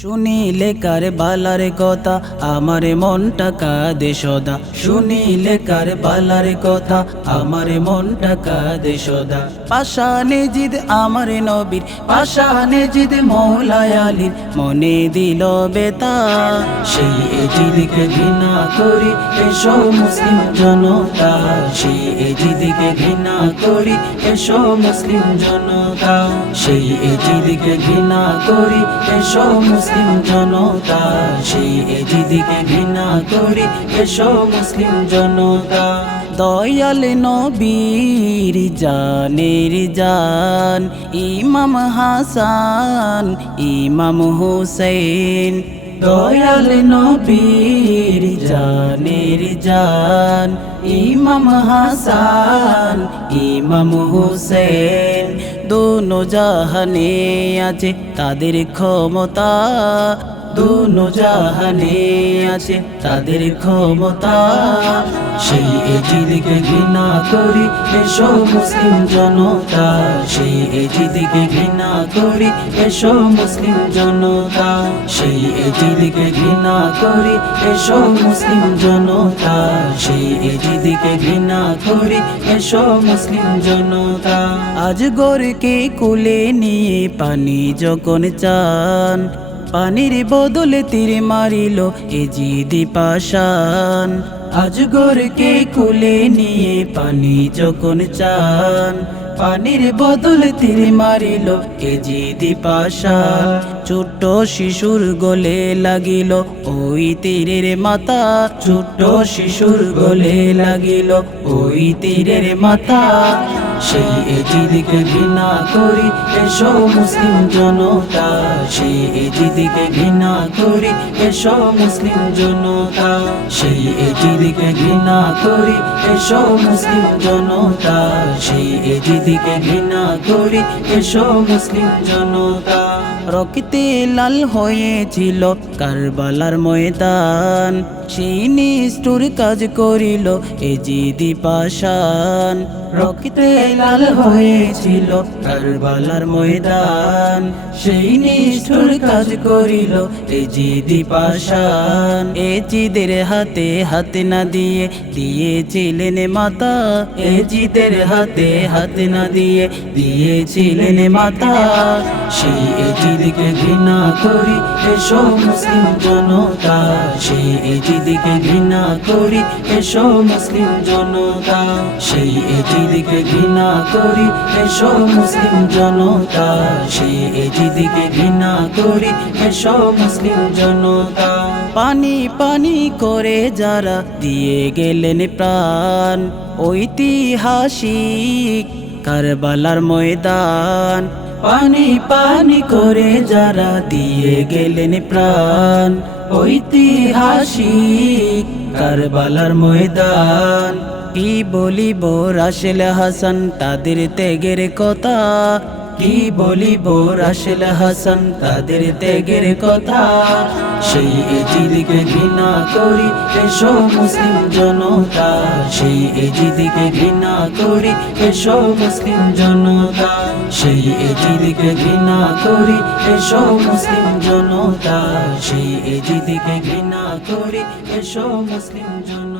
শুনিলে কারবালার কথা আমার মনটা কাঁদে সদা। শুনিলে কারবালার কথা আমার মনটা কাঁদে সদা। পাশানে জিদ আমার নবীর, পাশানে জিদ মৌলায় আলীর, মনে দিল বেতা। সেই জিদকে ঘৃণা করি এসো মুসলিম জনতা। সেই জিদকে ঘৃণা করি এসো মুসলিম জনতা। সেই জিদকে ঘৃণা করি এসো মুসলিম জনতা। সেই জিদকে ঘৃণা করি এসো মুসলিম জনতা। দয়াল নবীর জানের জান ইমাম হাসান ইমাম হুসেন। দয়াল নবীর জানের জান ইমাম হাসান ইমাম হুসেন। দোনো জাহানে আছে তাদের ক্ষমতা, দোনো জাহানে আছে তাদের ক্ষমতা। সেই জিদকে ঘৃণা করি এসো মুসলিম জনতা। সেই জিদকে ঘৃণা করি এসো মুসলিম জনতা। সেই জিদকে ঘৃণা করি এসো মুসলিম জনতা। সেই জিদকে ঘৃণা করি এসো মুসলিম জনতা। আজ গরকে কোলে নিয়ে পানি যখন চান, পানির বদলে তীর মারিল এ জিদি পাশান। আজগরকে কোলে নিয়ে পানি যখন চান, পানির বদলে তীর মারিল এ জিদি পাশান। ছোট্ট শিশুর গলে লাগিল ওই তীরের মাথা, ছোট্ট শিশুর গলে লাগিল ওই তীরের মাথা। সেই জিদকে ঘৃণা করি এসো মুসলিম জনতা। সেই জিদকে ঘৃণা করি এসো মুসলিম জনতা। সেই জিদকে ঘৃণা করি এসো মুসলিম জনতা। সেই জিদকে ঘৃণা করি এসো মুসলিম জনতা। রক্তে লাল হয়েছিল কারবালার ময়দান, সেই নিষ্ঠুর কাজ করিল এ জিদি পাশান। রক্তে লাল হয়েছিল কারবালার ময়দান, সেই নিষ্ঠুর কাজ করিল এ জিদি পাশান। এ জিদের হাতে হাতে না দিয়ে দিয়েছিলেন মাতা, এ জিদের হাতে হাতে না দিয়ে দিয়েছিলেন মাতা। সেই জিদকে ঘৃণা করি এসো মুসলিম জনতা। সেই জিদকে ঘৃণা করি এসো মুসলিম জনতা। সেই জিদকে ঘৃণা করি এসো মুসলিম জনতা। সেই জিদকে ঘৃণা করি এসো মুসলিম জনতা। পানি পানি করে যারা দিয়ে গেলেন প্রাণ, ঐতিহাসিক কারবালার ময়দান। পানি পানি করে যারা দিয়ে গেলেন প্রাণ, ঐতিহাসিক কারবালার ময়দান। কি বলিব রাসেল হাসান তাদের ত্যাগের কথা, কি বলিব রাসেল হাসান তাদের ত্যাগের কথা। সেই জিদকে ঘৃণা করি এসো মুসলিম জনতা। সেই জিদকে ঘৃণা করি এসো মুসলিম জনতা। সেই জিদকে ঘৃণা করি এসো মুসলিম জনতা। সেই জিদকে ঘৃণা করি এসো মুসলিম জনতা।